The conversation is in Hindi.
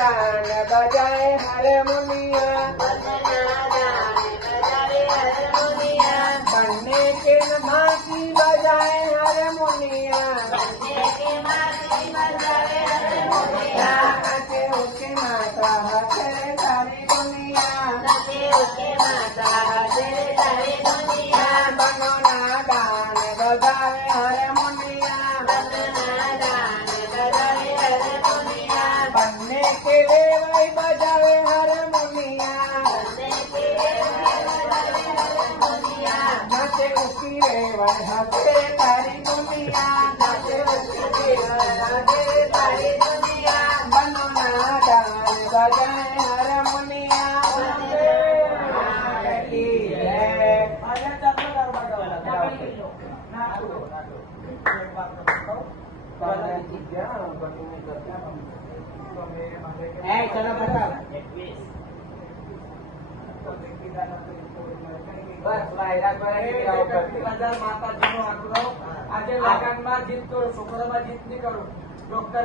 गान बजाए हारमोनिया, बनने के मासी बजाए हारमोनिया, नाचे उसके माता हथे सारी दुनिया, बनो ना गान बजाए हारमोनिया, बनने के लिए वही बजावे हारमोनिया, नाचे उसकी रेवण हथे सारी दुनिया, नाचे उसकी रेवण हथे सारी दुनिया, बनो ना गान बजाए हारमोनिया, चलो बताओ બસ માતાજીનો આગ્રહ આજે લગનમાં જીત કરો, છોકરામાં જીત નહીં કરો. ડોક્ટર